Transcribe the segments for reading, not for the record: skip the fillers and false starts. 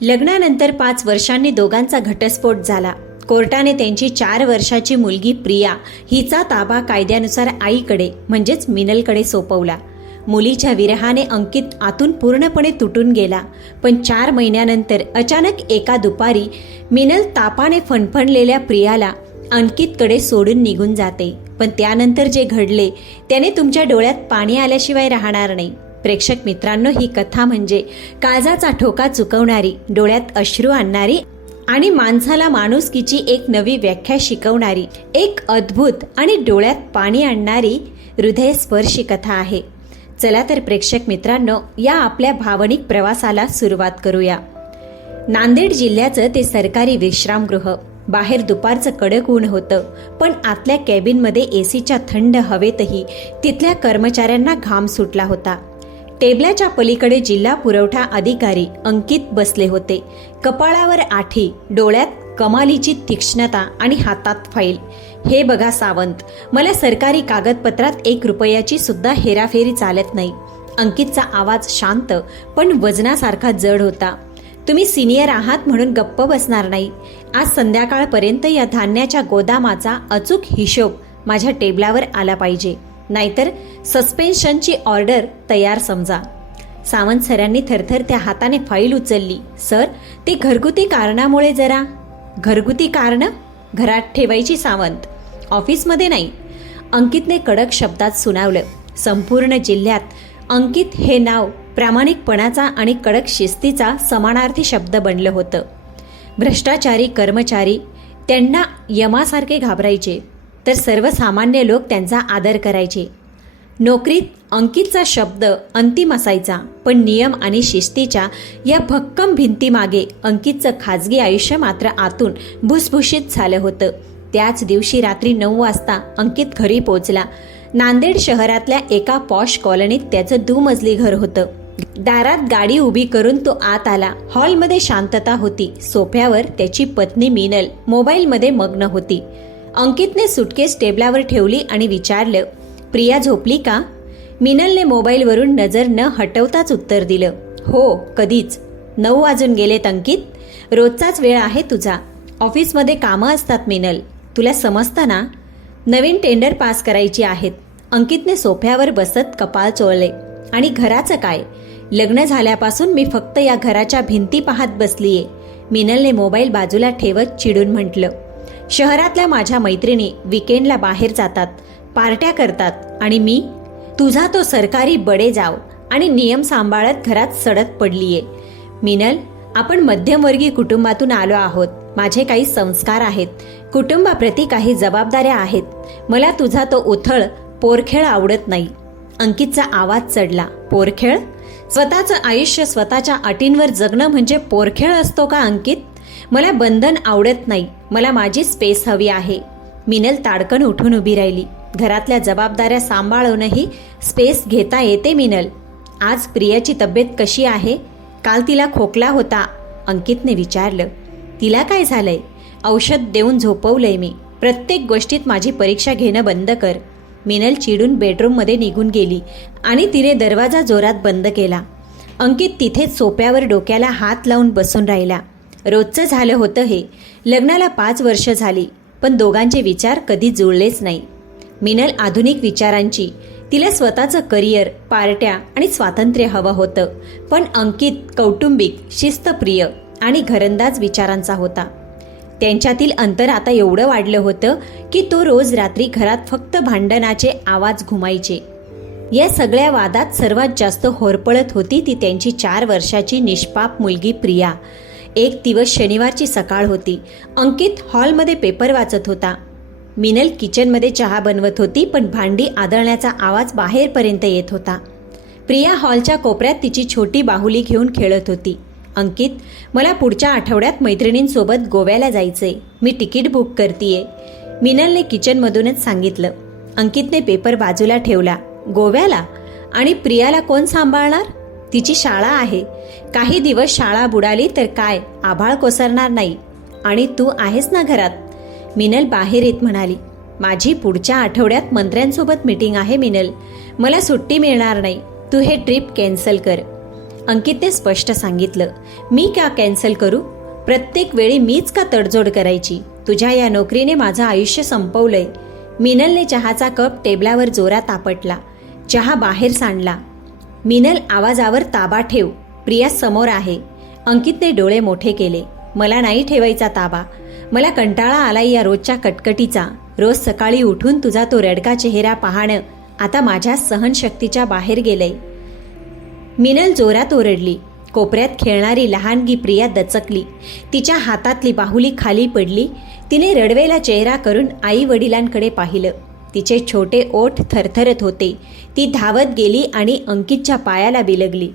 लग्नानंतर 5 वर्षांनी दोघांचा घटस्फोट झाला. कोर्टाने त्यांची 4 वर्षाची मुलगी प्रिया हिचा ताबा कायद्यानुसार आईकडे म्हणजेच मिनलकडे सोपवला. मुलीच्या विरहाने अंकित आतून पूर्णपणे तुटून गेला. पण 4 महिन्यानंतर अचानक एका दुपारी मिनल तापाने फणफणलेल्या प्रियाला अंकितकडे सोडून निघून जाते. पण त्यानंतर जे घडले त्याने तुमच्या डोळ्यात पाणी आल्याशिवाय राहणार नाही. प्रेक्षक मित्रांनो, ही कथा म्हणजे काळजाचा ठोका चुकवणारी, डोळ्यात अश्रू आणणारी आणि माणसाला माणुसकीची एक नवी व्याख्या शिकवणारी, एक अद्भुत आणि डोळ्यात पाणी आणणारी हृदयस्पर्शी कथा आहे. चला तर प्रेक्षक मित्रांनो, या आपल्या भावनिक प्रवासाला सुरुवात करूया. नांदेड जिल्ह्याचं ते सरकारी विश्रामगृह. बाहेर दुपारचं कडक ऊन होतं, पण आतल्या कॅबिनमध्ये एसीच्या थंड हवेतही तिथल्या कर्मचाऱ्यांना घाम सुटला होता. टेबलाच्या पलीकडे जिल्हा पुरवठा अधिकारी अंकित बसले होते. कपाळावर आठी, डोळ्यात कमालीची तीक्ष्णता आणि हातात फाईल. हे बघा सावंत, मला सरकारी कागदपत्रात 1 रुपयाची सुद्धा हेराफेरी चालत नाही. अंकितचा आवाज शांत पण वजनासारखा जड होता. तुम्ही सिनियर आहात म्हणून गप्प बसणार नाही. आज संध्याकाळपर्यंत या धान्याच्या गोदामाचा अचूक हिशोब माझ्या टेबलावर आला पाहिजे, नाहीतर सस्पेन्शनची ऑर्डर तयार समजा. सावंत सरांनी थरथर त्या हाताने फाईल उचलली. सर, ते घरगुती कारणामुळे जरा. घरगुती कारणं घरात ठेवायची सावंत, ऑफिसमध्ये नाही, अंकितने कडक शब्दात सुनावलं. संपूर्ण जिल्ह्यात अंकित हे नाव प्रामाणिकपणाचा आणि कडक शिस्तीचा समानार्थी शब्द बनलं होतं. भ्रष्टाचारी कर्मचारी त्यांना यमासारखे घाबरायचे, तर सर्वसामान्य लोक त्यांचा आदर करायचे. नोकरीत अंकितचा शब्द अंतिम असायचा, पण नियम आणि शिस्तीच्या या भक्कम भिंतीमागे अंकितचं खाजगी आयुष्य मात्र आतून भुसभुशीत झालं होतं. त्याच दिवशी रात्री 9 वाजता अंकित घरी पोहोचला. नांदेड शहरातल्या एका पॉश कॉलनीत त्याचं दुमजली घर होतं. दारात गाडी उभी करून तो आत आला. हॉलमध्ये शांतता होती. सोफ्यावर त्याची पत्नी मिनल मोबाईलमध्ये मग्न होती. अंकितने सुटकेस टेबलावर ठेवली आणि विचारलं, प्रिया झोपली का? मिनलने मोबाईलवरून नजर न हटवताच उत्तर दिलं, हो, कधीच. 9 वाजून गेलेत अंकित. रोजचाच वेळ आहे तुझा. ऑफिसमध्ये कामं असतात मिनल, तुला समजतं ना. नवीन टेंडर पास करायची आहेत. अंकितने सोफ्यावर बसत कपाळ चोळले. आणि घराचं काय? लग्न झाल्यापासून मी फक्त या घराच्या भिंती पाहत बसलीये, मिनलने मोबाईल बाजूला ठेवत चिडून म्हटलं. शहरातल्या माझ्या मैत्रिणी विकेंडला बाहेर जातात, पार्ट्या करतात, आणि मी, तुझा तो सरकारी बडेजाव आणि नियम सांभाळत घरात सडत पडलीये. मिनल, आपण मध्यमवर्गीय कुटुंबातून आलो आहोत. माझे काही संस्कार आहेत, कुटुंबाप्रती काही जबाबदाऱ्या आहेत. मला तुझा तो उथळ पोरखेळ आवडत नाही. अंकितचा आवाज चढला. पोरखेळ? स्वतःचं आयुष्य स्वतःच्या अटींवर जगणं म्हणजे पोरखेळ असतो का अंकित? मला बंधन आवडत नाही, मला माझी स्पेस हवी आहे. मिनल ताडकन उठून उभी राहिली. घरातल्या जबाबदाऱ्या सांभाळूनही स्पेस घेता येते मिनल. आज प्रियाची तब्येत कशी आहे? काल तिला खोकला होता, अंकितने विचारलं. तिला काय झालंय? औषध देऊन झोपवलंय मी. प्रत्येक गोष्टीत माझी परीक्षा घेणं बंद कर. मिनल चिडून बेडरूममध्ये निघून गेली आणि तिने दरवाजा जोरात बंद केला. अंकित तिथेच सोफ्यावर डोक्याला हात लावून बसून राहिला. रोजचं झालं होतं हे. लग्नाला 5 वर्ष झाली, पण दोघांचे विचार कधी जुळलेच नाही. मिनल आधुनिक विचारांची, तिला स्वतःचं करिअर, पार्ट्या आणि स्वातंत्र्य हवं होतं. पण अंकित कौटुंबिक, शिस्तप्रिय आणि घरंदाज विचारांचा होता. त्यांच्यातील अंतर आता एवढं वाढलं होतं की तो रोज रात्री घरात फक्त भांडणाचे आवाज घुमायचे. या सगळ्या वादात सर्वात जास्त होरपळत होती ती त्यांची 4 वर्षाची निष्पाप मुलगी प्रिया. एक दिवस शनिवारची सकाळ होती. अंकित हॉलमध्ये पेपर वाचत होता. मिनल किचनमध्ये चहा बनवत होती, पण भांडी आदळण्याचा आवाज बाहेरपर्यंत येत होता. प्रिया हॉलच्या कोपऱ्यात तिची छोटी बाहुली घेऊन खेळत होती. अंकित, मला पुढच्या आठवड्यात मैत्रिणींसोबत गोव्याला जायचंय, मी तिकीट बुक करतीये, मिनलने किचनमधूनच सांगितलं. अंकितने पेपर बाजूला ठेवला. गोव्याला? आणि प्रियाला कोण सांभाळणार? तिची शाळा आहे. काही दिवस शाळा बुडाली तर काय, आभाळ कोसरणार नाही. आणि तू आहेस ना घरात? मिनल बाहेर येत म्हणाली. माझी पुढच्या आठवड्यात मंत्र्यांसोबत मीटिंग आहे मिनल, मला सुट्टी मिळणार नाही. तू हे ट्रिप कॅन्सल कर. अंकितने स्पष्ट सांगितलं, मी का कॅन्सल करू? प्रत्येक वेळी मीच का तडजोड करायची? तुझ्या या नोकरीने माझं आयुष्य संपवलंय. मिनलने चहाचा कप टेबलावर जोरात आपटला. चहा बाहेर सांडला. मिनल, आवाजावर ताबा ठेव. प्रिया समोर आहे. अंकितने डोळे मोठे केले. मला नाही ठेवायचा ताबा. मला कंटाळा आलाय या रोजच्या कटकटीचा. रोज सकाळी उठून तुझा तो रडका चेहरा पाहणं आता माझ्या सहनशक्तीच्या बाहेर गेलंय. मिनल जोरात ओरडली. कोपऱ्यात खेळणारी लहानगी प्रिया दचकली. तिच्या हातातली बाहुली खाली पडली. तिने रडवेला चेहरा करून आई वडिलांकडे पाहिलं. तिचे छोटे ओठ थरथरत होते. ती धावत गेली आणि अंकितच्या पायाला बिलगली.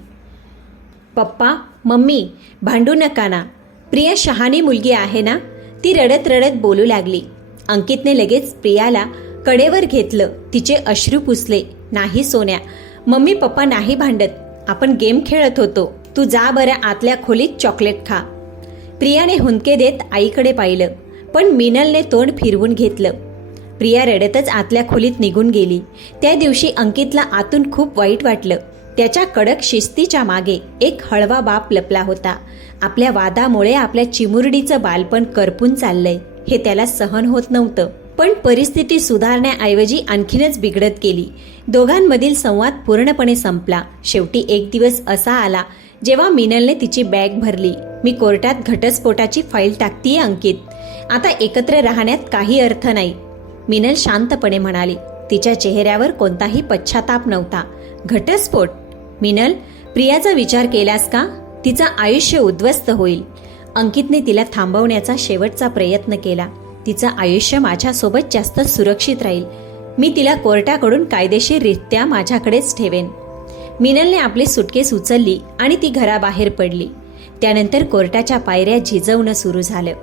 पप्पा, मम्मी, भांडू नका ना. प्रिया शहाणी मुलगी आहे ना? ती रडत रडत बोलू लागली. अंकितने लगेच प्रियाला कडेवर घेतलं. तिचे अश्रू पुसले. नाही सोन्या, मम्मी पप्पा नाही भांडत. आपण गेम खेळत होतो. तू जा बरं आतल्या खोलीत चॉकलेट खा. प्रियाने हुंदके देत आईकडे पाहिलं, पण मिनलने तोंड फिरवून घेतलं. प्रिया रडतच आतल्या खोलीत निघून गेली. त्या दिवशी अंकितला आतून खूप वाईट वाटलं. त्याच्या कडक शिस्तीच्या मागे एक हळवा बाप लपला होता. आपल्या वादामुळे आपल्या चिमुरडीचं बालपण करपून चाललंय हे त्याला सहन होत नव्हतं. पण परिस्थिती सुधारण्याऐवजी आणखीनच बिघडत गेली. दोघांमधील संवाद पूर्णपणे संपला. शेवटी एक दिवस असा आला जेव्हा मिनलने तिची बॅग भरली. मी कोर्टात घटस्फोटाची फाईल टाकतीये अंकित. आता एकत्र राहण्यात काही अर्थ नाही. मिनल शांतपणे म्हणाली. तिच्या चेहऱ्यावर कोणताही पश्चाताप नव्हता. घटस्फोट? मिनल, प्रियाचा विचार केलास का? तिचं आयुष्य उद्ध्वस्त होईल. अंकितने तिला थांबवण्याचा शेवटचा प्रयत्न केला. तिचं आयुष्य माझ्यासोबत जास्त सुरक्षित राहील. मी तिला कोर्टाकडून कायदेशीररित्या माझ्याकडेच ठेवेन. मिनलने आपली सुटकेस उचलली आणि ती घराबाहेर पडली. त्यानंतर कोर्टाच्या पायऱ्या झिजवणं सुरू झालं.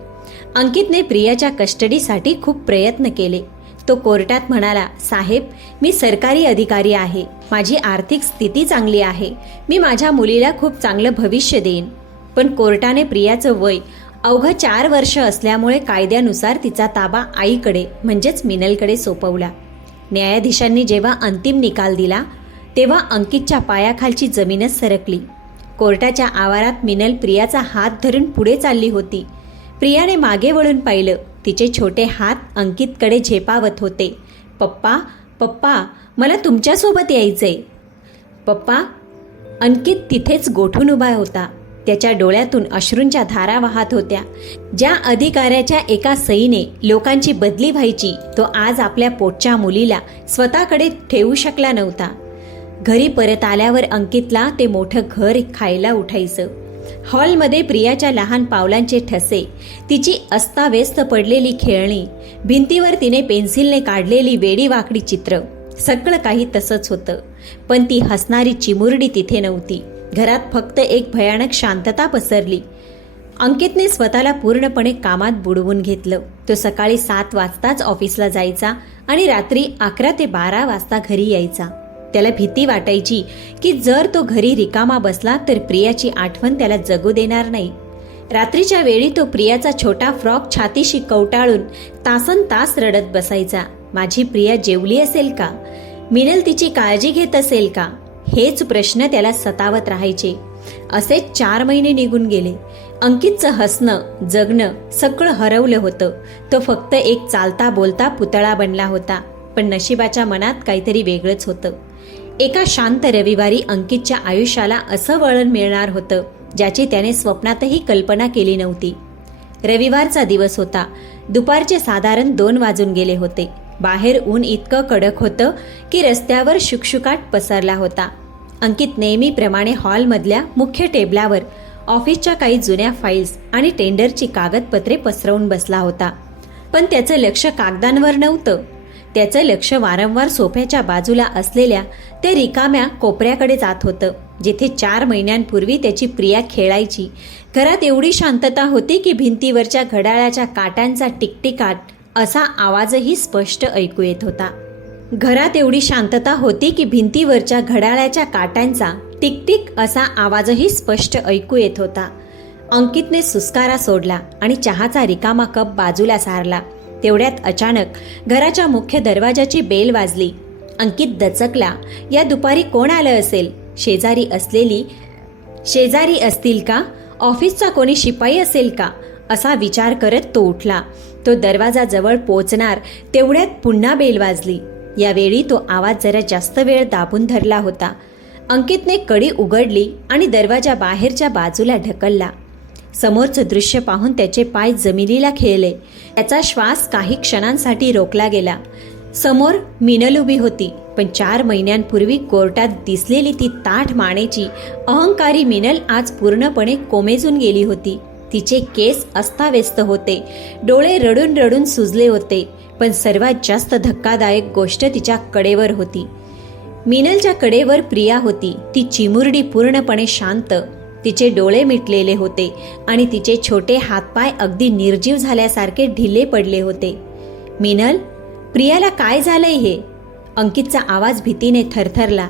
अंकितने प्रियाच्या कस्टडीसाठी खूप प्रयत्न केले. तो कोर्टात म्हणाला, साहेब, मी सरकारी अधिकारी आहे. माझी आर्थिक स्थिती चांगली आहे. मी माझ्या मुलीला खूप चांगलं भविष्य देईन. पण कोर्टाने प्रियाचं वय अवघं 4 वर्ष असल्यामुळे कायद्यानुसार तिचा ताबा आईकडे म्हणजेच मिनलकडे सोपवला. न्यायाधीशांनी जेव्हा अंतिम निकाल दिला तेव्हा अंकितच्या पायाखालची जमीनच सरकली. कोर्टाच्या आवारात मिनल प्रियाचा हात धरून पुढे चालली होती. प्रियाने मागे वळून पाहिलं. तिचे छोटे हात अंकितकडे झेपावत होते. पप्पा, पप्पा, मला तुमच्यासोबत यायचंय. पप्पा. अंकित तिथेच गोठून उभा होता. त्याच्या डोळ्यातून अश्रूंच्या धारा वाहत होत्या. ज्या अधिकाऱ्याच्या एका सईने लोकांची बदली व्हायची, तो आज आपल्या पोटच्या मुलीला स्वतःकडे ठेवू शकला नव्हता. घरी परत आल्यावर अंकितला ते मोठं घर खायला उठायचं. हॉलमध्ये प्रियाच्या लहान पावलांचे ठसे, तिची अस्ताव्यस्त पडलेली खेळणी, भिंतीवर तिने पेन्सिलने काढलेली वेडीवाकडी चित्र, सगळं काही तसंच होतं. पण ती हसणारी चिमुरडी तिथे नव्हती. घरात फक्त एक भयानक शांतता पसरली. अंकितने स्वतःला पूर्णपणे कामात बुडवून घेतलं. तो सकाळी 7 वाजताच ऑफिसला जायचा आणि रात्री 11 ते 12 वाजता घरी यायचा. त्याला भीती वाटायची की जर तो घरी रिकामा बसला तर प्रियाची आठवण त्याला जगू देणार नाही. रात्रीच्या वेळी तो प्रियाचा छोटा फ्रॉक छातीशी कवटाळून तासनतास रडत बसायचा. माझी प्रिया जेवली असेल का? मिनल तिची काळजी घेत असेल का? हेच प्रश्न त्याला सतावत राहायचे. असेच 4 महिने निघून गेले. अंकितचं हसणं, जगणं सगळं हरवलं होतं. तो फक्त एक चालता बोलता पुतळा बनला होता. पण नशिबाच्या मनात काहीतरी वेगळंच होतं. एका शांत रविवारी अंकितच्या आयुष्याला असं वळण मिळणार होतं ज्याची त्याने स्वप्नातही कल्पना केली नव्हती. रविवारचा दिवस होता. दुपारचे साधारण 2 वाजून गेले होते. बाहेर ऊन इतकं कडक होतं की रस्त्यावर शुकशुकाट पसरला होता. अंकित नेहमीप्रमाणे हॉलमधल्या मुख्य टेबलावर ऑफिसच्या काही जुन्या फाईल्स आणि टेंडरची कागदपत्रे पसरवून बसला होता. पण त्याचं लक्ष कागदांवर नव्हतं. त्याचं लक्ष वारंवार सोफ्याच्या बाजूला असलेल्या त्या रिकाम्या कोपऱ्याकडे जात होतं, जिथे 4 महिन्यांपूर्वी त्याची प्रिया खेळायची. घरात एवढी शांतता होती की भिंतीवरच्या घड्याळाच्या काट्यांचा टिकटिकाट असा आवाजही स्पष्ट ऐकू येत होता. घरात एवढी शांतता होती की भिंतीवरच्या घड्याळाच्या काट्यांचा टिकटिक असा आवाजही स्पष्ट ऐकू येत होता. अंकितने सुस्कारा सोडला आणि चहाचा रिकामा कप बाजूला सारला. तेवढ्यात अचानक घराच्या मुख्य दरवाजाची बेल वाजली. अंकित दचकला. या दुपारी कोण आलं असेल? शेजारी असलेली शेजारी असतील का? ऑफिसचा कोणी शिपाई असेल का? असा विचार करत तो उठला. तो दरवाजाजवळ पोचणार तेवढ्यात पुन्हा बेल वाजली. यावेळी तो आवाज जरा जास्त वेळ दाबून धरला होता. अंकितने कडी उघडली आणि दरवाजा बाहेरच्या बाजूला ढकलला. समोरचं दृश्य पाहून त्याचे पाय जमिनीला खेळले. त्याचा श्वास काही क्षणांसाठी रोखला गेला. समोर मिनल उभी होती, पण 4 महिन्यांपूर्वी कोर्टात दिसलेली ती ताठ मानेची अहंकारी मिनल आज पूर्णपणे कोमेजून गेली होती. तिचे केस अस्ताव्यस्त होते, डोळे रडून रडून सुजले होते. पण सर्वात जास्त धक्कादायक गोष्ट तिच्या कडेवर होती. मिनलच्या कडेवर प्रिया होती. ती चिमुरडी पूर्णपणे शांत. तिचे डोळे मिटलेले होते आणि तिचे छोटे हातपाय अगदी निर्जीव झाल्यासारखे ढिले पडले होते. मिनल, प्रियाला काय झालंय हे? अंकितचा आवाज भीतीने थरथरला.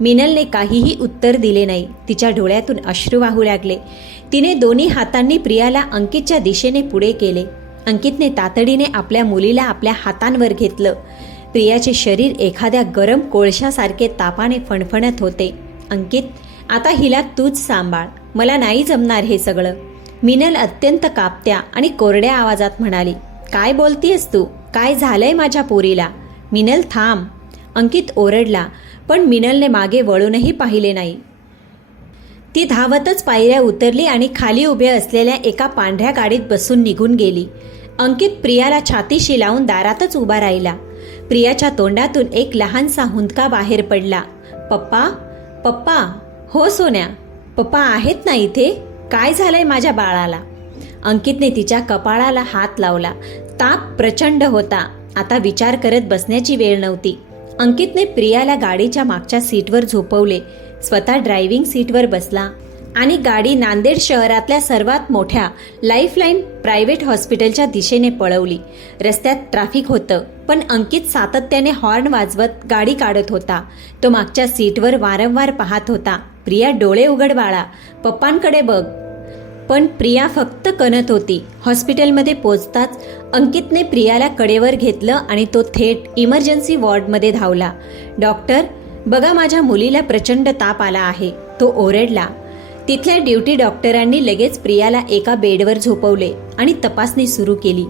मिनलने काहीही उत्तर दिले नाही. तिच्या डोळ्यातून अश्रू वाहू लागले. तिने दोन्ही हातांनी प्रियाला अंकितच्या दिशेने पुढे केले. अंकितने तातडीने आपल्या मुलीला आपल्या हातांवर घेतलं. प्रियाचे शरीर एखाद्या गरम कोळशासारखे तापाने फणफणत होते. अंकित, आता हिला तूच सांभाळ, मला नाही जमणार हे सगळं. मिनल अत्यंत कापत्या आणि कोरड्या आवाजात म्हणाली. काय बोलतीयस तू? काय झालंय माझ्या पोरीला? मिनल, थांब. अंकित ओरडला, पण मिनलने मागे वळूनही पाहिले नाही. ती धावतच पायऱ्या उतरली आणि खाली उभ्या असलेल्या एका पांढऱ्या गाडीत बसून निघून गेली. अंकित प्रियाला छातीशी लावून दारातच उभा राहिला. प्रियाच्या तोंडातून एक लहानसा हुंदका बाहेर पडला. पप्पा, पप्पा. हो सोन्या, पप्पा आहेत ना इथे? काय झालंय माझ्या बाळाला? अंकितने तिच्या कपाळाला हात लावला. ताप प्रचंड होता. आता विचार करत बसण्याची वेळ नव्हती. अंकितने प्रियाला गाडीच्या मागच्या सीटवर झोपवले. स्वतः ड्रायव्हिंग सीटवर बसला आणि गाडी नांदेड शहरातल्या सर्वात मोठ्या लाईफलाईन प्रायव्हेट हॉस्पिटलच्या दिशेने पळवली. रस्त्यात ट्रॅफिक होतं, पण अंकित सातत्याने हॉर्न वाजवत गाडी काढत होता. तो मागच्या सीटवर वारंवार पाहत होता. प्रिया, डोळे उघड बाळा, पप्पांकडे बघ. पण प्रिया फक्त कणत होती. हॉस्पिटलमध्ये पोचताच अंकितने प्रियाला कडेवर घेतलं आणि तो थेट इमर्जन्सी वॉर्डमध्ये धावला. डॉक्टर, बघा, माझ्या मुलीला प्रचंड ताप आला आहे, तो ओरडला. तिथल्या ड्युटी डॉक्टरांनी लगेच प्रियाला एका बेडवर झोपवले आणि तपासणी सुरू केली.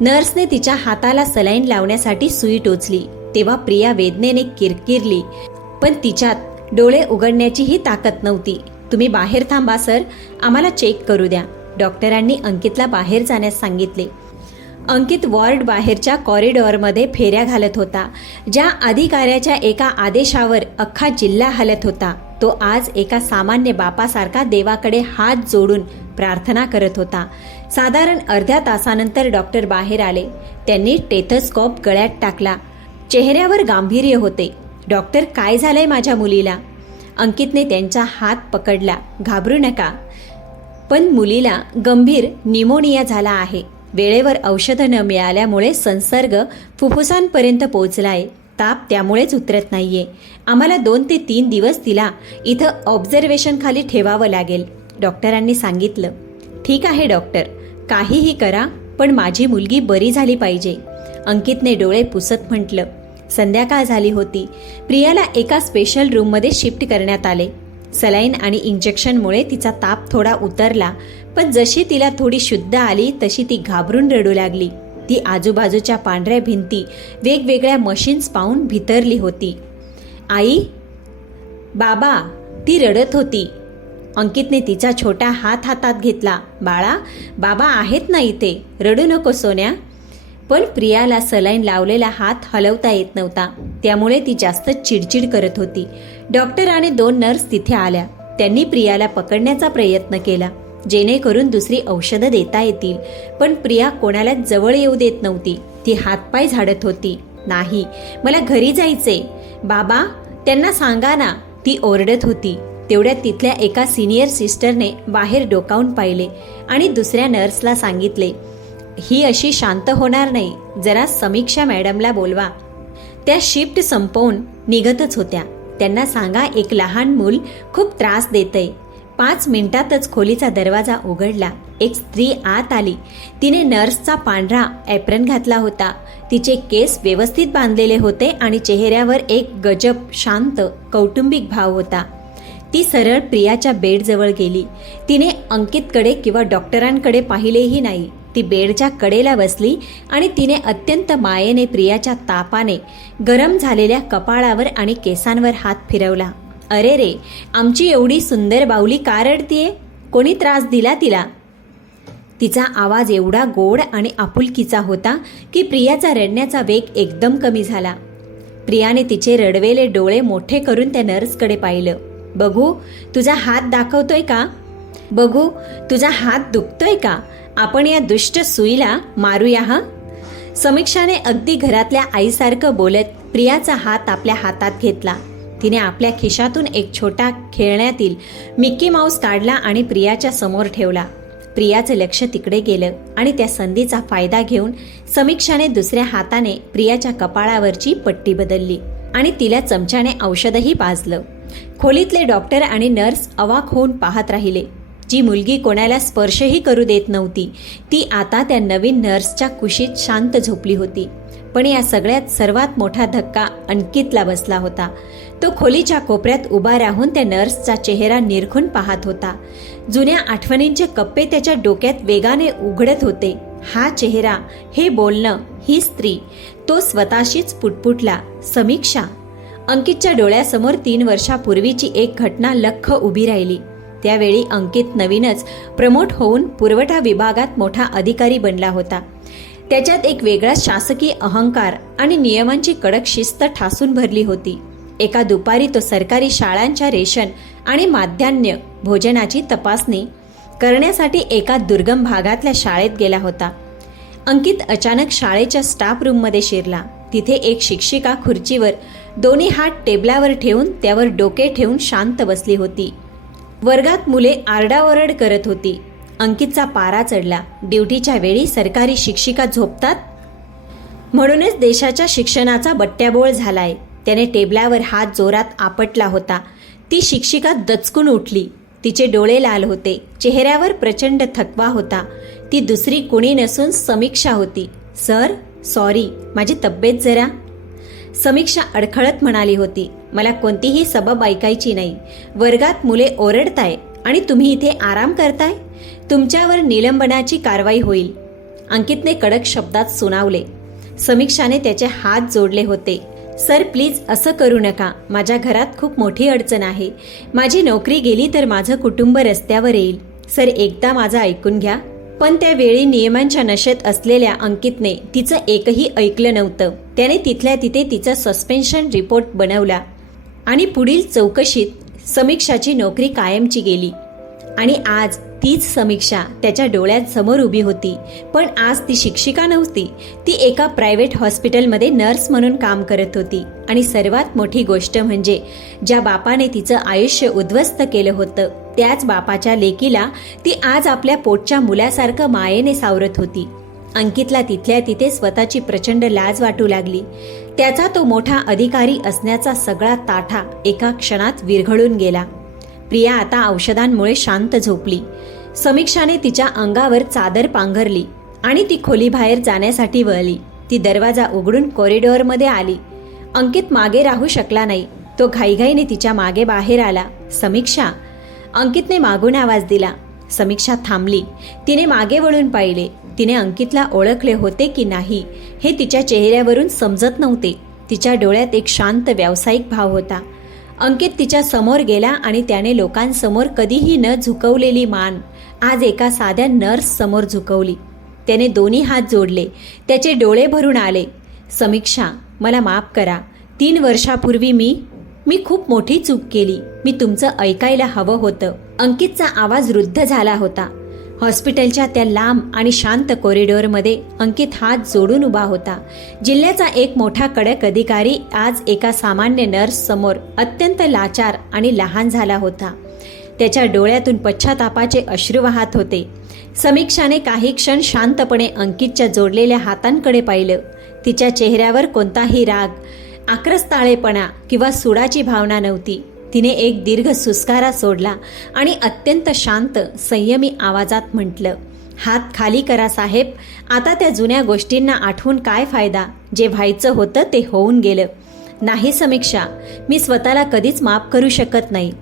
नर्सने तिच्या हाताला सलाईन लावण्यासाठी सुई टोचली. तेव्हा प्रिया वेदनेने किरकिरली, पण तिच्यात डोळे उघडण्याचीही ताकद नव्हती. तुम्ही बाहेर थांबा सर, आम्हाला चेक करू द्या. डॉक्टरांनी अंकितला बाहेर जाण्यास सांगितले. अंकित वॉर्ड बाहेरच्या कॉरिडॉरमध्ये फेऱ्या घालत होता. ज्या अधिकाऱ्याच्या एका आदेशावर अख्खा जिल्हा हलत होता, तो आज एका सामान्य बापासारखा देवाकडे हात जोडून प्रार्थना करत होता. साधारण अर्ध्या तासानंतर डॉक्टर बाहेर आले. त्यांनी टेथोस्कोप गळ्यात टाकला. चेहऱ्यावर गांभीर्य होते. डॉक्टर, काय झालंय माझ्या मुलीला? अंकितने त्यांचा हात पकडला. घाबरू नका, पण मुलीला गंभीर निमोनिया झाला आहे. वेळेवर औषधं न मिळाल्यामुळे संसर्ग फुफ्फुसांपर्यंत पोहोचलाय. ताप त्यामुळेच उतरत नाहीये. आम्हाला 2 ते 3 दिवस तिला इथं ऑब्झर्वेशन खाली ठेवावं लागेल, डॉक्टरांनी सांगितलं. ठीक आहे डॉक्टर, काहीही करा, पण माझी मुलगी बरी झाली पाहिजे, अंकितने डोळे पुसत म्हटलं. संध्याकाळ झाली होती. प्रियाला एका स्पेशल रूममध्ये शिफ्ट करण्यात आले. सलाईन आणि इंजेक्शनमुळे तिचा ताप थोडा उतरला, पण जशी तिला थोडी शुद्ध आली तशी ती घाबरून रडू लागली. ती आजूबाजूच्या पांढऱ्या भिंती, वेगवेगळ्या मशीन्स पाहून भितरली होती. आई, बाबा, ती रडत होती. अंकितने तिचा छोटा हात हातात घेतला. बाळा, बाबा आहेत ना इथे, रडू नको सोन्या. पण प्रियाला सलाईन लावलेला हात हलवता येत नव्हता, त्यामुळे ती जास्त चिडचिड करत होती. डॉक्टर आणि 2 नर्स तिथे आल्या. त्यांनी प्रियाला पकडण्याचा प्रयत्न केला, जेणेकरून दुसरी औषधं देता येतील, पण प्रिया कोणालाच जवळ येऊ देत नव्हती. ती हातपाय झाडत होती. नाही, मला घरी जायचे. बाबा, त्यांना सांगा ना, ती ओरडत होती. तेवढ्यात तिथल्या एका सिनियर सिस्टरने बाहेर डोकावून पाहिले आणि दुसऱ्या नर्सला सांगितले, ही अशी शांत होणार नाही, जरा समीक्षा मॅडमला बोलवा. त्या शिफ्ट संपवून निघतच होत्या. त्यांना सांगा, एक लहान मूल खूप त्रास देतंय. 5 मिनिटातच खोलीचा दरवाजा उघडला. एक स्त्री आत आली. तिने नर्सचा पांढरा ॲप्रन घातला होता. तिचे केस व्यवस्थित बांधलेले होते आणि चेहऱ्यावर एक गजब शांत कौटुंबिक भाव होता. ती सरळ प्रियाच्या बेडजवळ गेली. तिने अंकितकडे किंवा डॉक्टरांकडे पाहिलेही नाही. ती बेडच्या कडेला बसली आणि तिने अत्यंत मायेने प्रियाच्या तापाने गरम झालेल्या कपाळावर आणि केसांवर हात फिरवला. अरे रे, आमची एवढी सुंदर बाहुली का रडतीये? कोणी त्रास दिला तिला? तिचा आवाज एवढा गोड आणि आपुलकीचा होता की प्रियाचा रडण्याचा वेग एकदम कमी झाला. प्रियाने तिचे रडवेले डोळे मोठे करून त्या नर्सकडे पाहिलं. बघू, तुझा हात दाखवतोय का? बघू, तुझा हात दुखतोय का? आपण या दुष्ट सुईला मारूया हा. समीक्षाने अगदी घरातल्या आईसारखं बोलत प्रियाचा हात आपल्या हातात घेतला. तिने आपल्या खिशातून एक छोटा खेळण्यातील मिकी माऊस काढला आणि प्रियाच्या समोर ठेवला. प्रियाचं लक्ष तिकडे गेलं आणि त्या संधीचा फायदा घेऊन समीक्षाने दुसऱ्या हाताने प्रियाच्या कपाळावरची पट्टी बदलली आणि तिला चमच्याने औषधही पाजलं. खोलीतले डॉक्टर आणि नर्स अवाक होऊन पाहत राहिले. जी मुलगी कोणाला स्पर्शही करू देत नव्हती ती आता त्या नवीन नर्सच्या कुशीत शांत झोपली होती. पण या सगळ्यात सर्वात मोठा धक्का अंकितला बसला होता. तो खोलीच्या कोपऱ्यात उभा राहून त्या नर्सचा चेहरा निरखून पाहत होता. जुन्या आठवणींचे कप्पे त्याच्या डोक्यात वेगाने उघडत होते. हा चेहरा, हे बोलणं, ही स्त्री. तो स्वतःशीच पुटपुटला, समीक्षा. अंकितच्या डोळ्यासमोर 3 वर्षापूर्वीची एक घटना लख्ख उभी राहिली. त्यावेळी अंकित नवीनच प्रमोट होऊन पुरवठा विभागात मोठा अधिकारी बनला होता. त्याच्यात एक वेगळा शासकीय अहंकार आणि नियमांची कडक शिस्त ठासून भरली होती. एका दुपारी तो सरकारी शाळांच्या रेशन आणि माध्यान्ह भोजनाची तपासणी करण्यासाठी एका दुर्गम भागातल्या शाळेत गेला होता. अंकित अचानक शाळेच्या स्टाफ रूममध्ये शिरला. तिथे एक शिक्षिका खुर्चीवर दोन्ही हात टेबलावर ठेवून त्यावर डोके ठेवून शांत बसली होती. वर्गात मुले आरडाओरड करत होती. अंकितचा पारा चढला. ड्युटीच्या वेळी सरकारी शिक्षिका झोपतात म्हणूनच देशाच्या शिक्षणाचा बट्ट्याबोळ झालाय. त्याने टेबलावर हात जोरात आपटला होता. ती शिक्षिका दचकून उठली. तिचे डोळे लाल होते. चेहऱ्यावर प्रचंड थकवा होता. ती दुसरी कुणी नसून समीक्षा होती. सर, सॉरी, माझी तब्येत जरा. समीक्षा अडखळत म्हणाली होती, मला कोणतीही सबब ऐकायची नाही. वर्गात मुले ओरडताय आणि तुम्ही इथे आराम करताय. तुमच्यावर निलंबनाची कारवाई होईल. अंकितने कडक शब्दात सुनावले. समीक्षाने त्याचे हात जोडले होते. सर, प्लीज असं करू नका. माझ्या घरात खूप मोठी अडचण आहे. माझी नोकरी गेली तर माझं कुटुंब रस्त्यावर येईल. सर, एकदा माझं ऐकून घ्या. पण त्यावेळी नियमांच्या नशेत असलेल्या अंकितने तिचं एकही ऐकलं नव्हतं. त्याने तिथल्या तिथे तिचा सस्पेन्शन रिपोर्ट बनवला आणि पुढील चौकशीत समीक्षाची नोकरी कायमची गेली. आणि आज तीच समीक्षा त्याच्या डोळ्यांसमोर उभी होती. पण आज ती शिक्षिका नव्हती. ती एका प्रायव्हेट हॉस्पिटलमध्ये नर्स म्हणून काम करत होती. आणि सर्वात मोठी गोष्ट म्हणजे ज्या बापाने तिचं आयुष्य उद्ध्वस्त केलं होतं त्याच बापाच्या लेकीला ती आज आपल्या पोटच्या मुलासारखं मायेने सावरत होती. अंकितला तिथल्या तिथे स्वतःची प्रचंड लाज वाटू लागली. त्याचा तो मोठा अधिकारी असण्याचा सगळा ताठा एका क्षणात विरघळून गेला. प्रिया आता औषधांमुळे शांत झोपली. समीक्षाने तिच्या अंगावर चादर पांघरली आणि ती खोलीबाहेर जाण्यासाठी वळली. ती दरवाजा उघडून कॉरिडॉरमध्ये आली. अंकित मागे राहू शकला नाही. तो घाईघाईने तिच्या मागे बाहेर आला. समीक्षा. अंकितने मागून आवाज दिला. समीक्षा थांबली. तिने मागे वळून पाहिले. तिने अंकितला ओळखले होते की नाही हे तिच्या चेहऱ्यावरून समजत नव्हते. तिच्या डोळ्यात एक शांत व्यावसायिक भाव होता. अंकित तिच्या समोर गेला आणि त्याने लोकांसमोर कधीही न झुकवलेली मान आज एका साध्या नर्स समोर झुकवली. त्याने दोन्ही हात जोडले. त्याचे डोळे भरून आले. समीक्षा, मला माफ करा. 3 वर्षापूर्वी मी खूप मोठी चूक केली. मी तुमचं ऐकायला हवं होतं. अंकितचा आवाज रुद्ध झाला होता. हॉस्पिटलच्या त्या लांब आणि शांत कॉरिडॉरमध्ये अंकित हात जोडून उभा होता. जिल्ह्याचा एक मोठा कडक अधिकारी आज एका सामान्य नर्स समोर अत्यंत लाचार आणि लहान झाला होता. त्याच्या डोळ्यातून पश्चातापाचे अश्रू वाहत होते. समीक्षाने काही क्षण शांतपणे अंकितच्या जोडलेल्या हातांकडे पाहिलं. तिच्या चेहऱ्यावर कोणताही राग, आक्रस्ताळेपणा किंवा सुडाची भावना नव्हती. तिने एक दीर्घ सुस्कारा सोडला आणि अत्यंत शांत, संयमी आवाजात म्हटलं, हात खाली करा साहेब. आता त्या जुन्या गोष्टींना आठवून काय फायदा? जे व्हायचं होतं ते होऊन गेलं. नाही समीक्षा, मी स्वतःला कधीच माफ करू शकत नाही.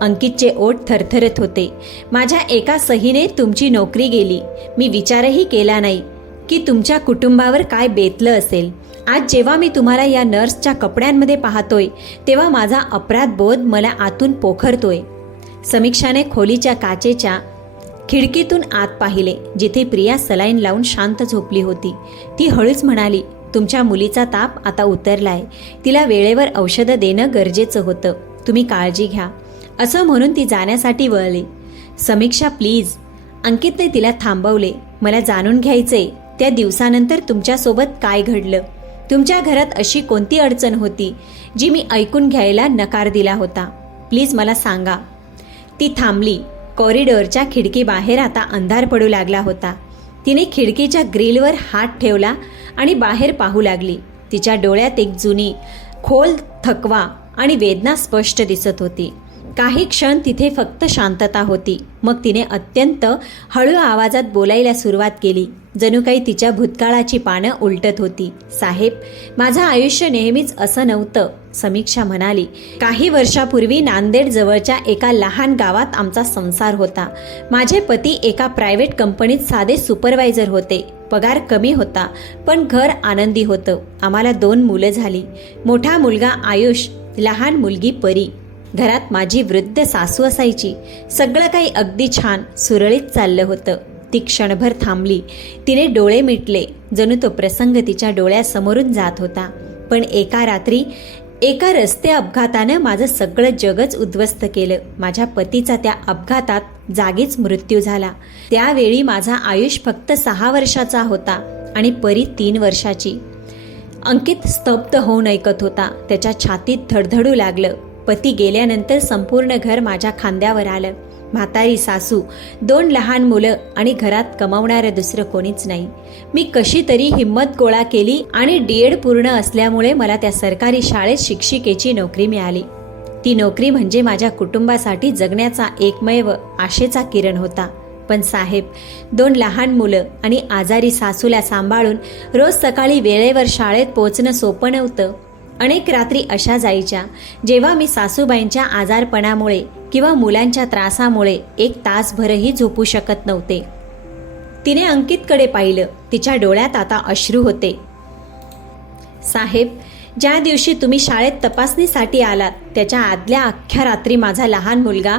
अंकितचे ओठ थरथरत होते. माझ्या एका सहीने तुमची नोकरी गेली. मी विचारही केला नाही की तुमच्या कुटुंबावर काय बेतलं असेल. आज जेव्हा मी तुम्हाला या नर्सच्या कपड्यांमध्ये पाहतोय तेव्हा माझा अपराधबोध मला आतून पोखरतोय. समीक्षाने खोलीच्या काचेच्या खिडकीतून आत पाहिले, जिथे प्रिया सलाईन लावून शांत झोपली होती. ती हळूच म्हणाली, तुमच्या मुलीचा ताप आता उतरलाय. तिला वेळेवर औषधं देणं गरजेचं होतं. तुम्ही काळजी घ्या. असं म्हणून ती जाण्यासाठी वळली. समीक्षा प्लीज. अंकितने तिला थांबवले. मला जाणून घ्यायचंय त्या दिवसानंतर तुमच्यासोबत काय घडलं. तुमच्या घरात अशी कोणती अडचण होती जी मी ऐकून घ्यायला नकार दिला होता. प्लीज मला सांगा. ती थांबली. कॉरिडॉरच्या खिडकीबाहेर आता अंधार पडू लागला होता. तिने खिडकीच्या ग्रिलवर हात ठेवला आणि बाहेर पाहू लागली. तिच्या डोळ्यात एक जुनी खोल थकवा आणि वेदना स्पष्ट दिसत होती. काही क्षण तिथे फक्त शांतता होती. मग तिने अत्यंत हळू आवाजात बोलायला सुरुवात केली, जणू काही तिच्या भूतकाळाची पानं उलटत होती. साहेब, माझं आयुष्य नेहमीच असं नव्हतं. समीक्षा म्हणाली, काही वर्षापूर्वी नांदेड जवळच्या एका लहान गावात आमचा संसार होता. माझे पती एका प्रायव्हेट कंपनीत साधे सुपरवायझर होते. पगार कमी होता, पण घर आनंदी होतं. आम्हाला 2 मुलं झाली. मोठा मुलगा आयुष, लहान मुलगी परी. घरात माझी वृद्ध सासू असायची. सगळं काही अगदी छान सुरळीत चाललं होतं. ती क्षणभर थांबली. तिने डोळे मिटले, जणू तो प्रसंग तिच्या डोळ्यासमोरून जात होता. पण एका रात्री एका रस्ते अपघातानं माझं सगळं जगच उद्ध्वस्त केलं. माझ्या पतीचा त्या अपघातात जागीच मृत्यू झाला. त्यावेळी माझा आयुष फक्त 6 वर्षाचा होता आणि परी 3 वर्षाची. अंकित स्तब्ध होऊन ऐकत होता. त्याच्या छातीत धडधडू लागलं. पती गेल्यानंतर संपूर्ण घर माझ्या खांद्यावर आलं. म्हातारी सासू, 2 लहान मुलं आणि घरात कमावणारं दुसरं कोणीच नाही. मी कशी तरी हिंमत गोळा केली आणि D.Ed पूर्ण असल्यामुळे मला त्या सरकारी शाळेत शिक्षिकेची नोकरी मिळाली. ती नोकरी म्हणजे माझ्या कुटुंबासाठी जगण्याचा एकमेव आशेचा किरण होता. पण साहेब, 2 लहान मुलं आणि आजारी सासूला सांभाळून रोज सकाळी वेळेवर शाळेत पोहोचणं सोपं नव्हतं. अनेक रात्री अशा जायच्या जेव्हा मी सासूबाईंच्या आजारपणामुळे किंवा मुलांच्या त्रासामुळे 1 तासभरही झोपू शकत नव्हते. तिने अंकितकडे पाहिलं. तिच्या डोळ्यात आता अश्रू होते. साहेब, ज्या दिवशी तुम्ही शाळेत तपासणीसाठी आलात त्याच्या आदल्या अख्ख्या रात्री माझा लहान मुलगा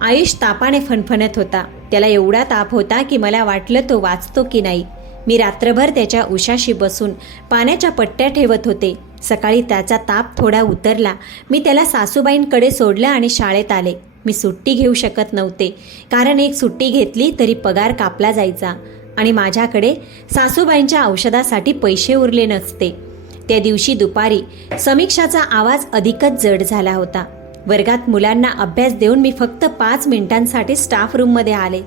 आयुष तापाने फणफणत होता. त्याला एवढा ताप होता की मला वाटलं तो वाचतो की नाही. मी रात्रभर त्याच्या उशाशी बसून पाण्याच्या पट्ट्या ठेवत होते. सकाळी त्याचा ताप थोडा उतरला. मी त्याला सासूबाईंकडे सोडलं आणि शाळेत आले. मी सुट्टी घेऊ शकत नव्हते, कारण एक सुट्टी घेतली तरी पगार कापला जायचा आणि माझ्याकडे सासूबाईंच्या औषधासाठी पैसे उरले नसते. त्या दिवशी दुपारी समीक्षाचा आवाज अधिकच जड झाला होता. वर्गात मुलांना अभ्यास देऊन मी फक्त 5 मिनिटांसाठी स्टाफ रूममध्ये आले.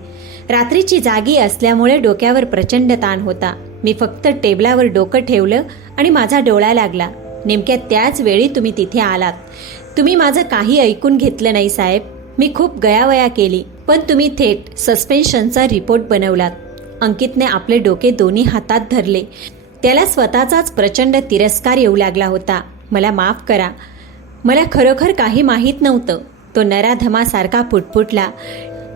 रात्रीची जागी असल्यामुळे डोक्यावर प्रचंड ताण होता. मी फक्त टेबलावर डोकं ठेवलं आणि माझा डोळा लागला. नेमक्या त्याच वेळी तुम्ही तिथे आलात. तुम्ही माझं काही ऐकून घेतलं नाही साहेब. मी खूप गयावया केली, पण तुम्ही थेट सस्पेन्शनचा रिपोर्ट बनवलात. अंकितने आपले डोके दोन्ही हातात धरले. त्याला स्वतःचाच प्रचंड तिरस्कार येऊ लागला होता. मला माफ करा, मला खरोखर काही माहीत नव्हतं. तो नराधमासारखा पुटपुटला.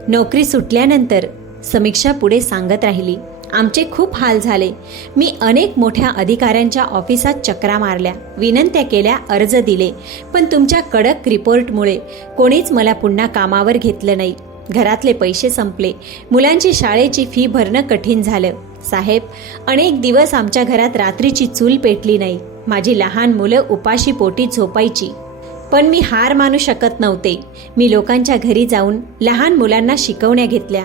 नोकरी सुटल्यानंतर समीक्षा पुढे सांगत राहिली, आमचे खूप हाल झाले. मी अनेक मोठ्या अधिकाऱ्यांच्या ऑफिसात चक्रा मारल्या, विनंत्या केल्या, अर्ज दिले, पण तुमच्या कडक रिपोर्टमुळे कोणीच मला पुन्हा कामावर घेतलं नाही. घरातले पैसे संपले. मुलांची शाळेची फी भरणं कठीण झालं. साहेब, अनेक दिवस आमच्या घरात रात्रीची चूल पेटली नाही. माझी लहान मुलं उपाशी पोटी झोपायची. पण मी हार मानू शकत नव्हते. मी लोकांच्या घरी जाऊन लहान मुलांना शिकवण्या घेतल्या.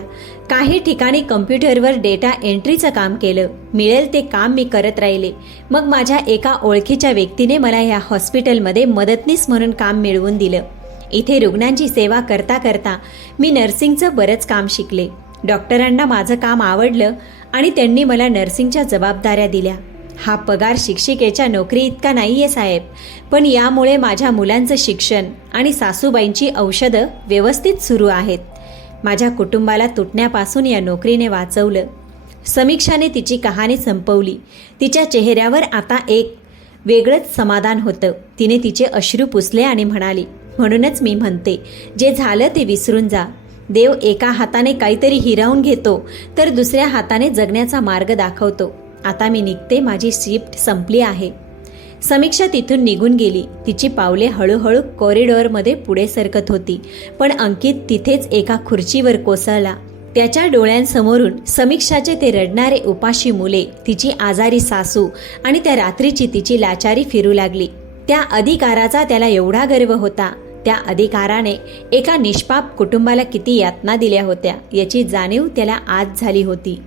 काही ठिकाणी कम्प्युटरवर डेटा एंट्रीचं काम केलं. मिळेल ते काम मी करत राहिले. मग माझ्या एका ओळखीच्या व्यक्तीने मला या हॉस्पिटलमध्ये मदतनीस म्हणून काम मिळवून दिलं. इथे रुग्णांची सेवा करता करता मी नर्सिंगचं बरंच काम शिकले. डॉक्टरांना माझं काम आवडलं आणि त्यांनी मला नर्सिंगच्या जबाबदाऱ्या दिल्या. हा पगार शिक्षिकेच्या नोकरी इतका नाहीये साहेब, पण यामुळे माझ्या मुलांचं शिक्षण आणि सासूबाईंची औषधं व्यवस्थित सुरू आहेत. माझ्या कुटुंबाला तुटण्यापासून या नोकरीने वाचवलं. समीक्षाने तिची कहाणी संपवली. तिच्या चेहऱ्यावर आता एक वेगळंच समाधान होतं. तिने तिचे अश्रू पुसले आणि म्हणाली, म्हणूनच मी म्हणते, जे झालं ते विसरून जा. देव एका हाताने काहीतरी हिरावून घेतो तर दुसऱ्या हाताने जगण्याचा मार्ग दाखवतो. आता मी निघते, माझी शिफ्ट संपली आहे. समीक्षा तिथून निघून गेली. तिची पावले हळूहळू कॉरिडॉरमध्ये पुढे सरकत होती, पण अंकित तिथेच एका खुर्चीवर कोसळला. त्याच्या डोळ्यांसमोरून समीक्षाचे ते रडणारे उपाशी मुले, तिची आजारी सासू आणि त्या रात्रीची तिची लाचारी फिरू लागली. त्या अधिकाराचा त्याला एवढा गर्व होता. त्या अधिकाराने एका निष्पाप कुटुंबाला किती यातना दिल्या होत्या याची जाणीव त्याला आज झाली होती.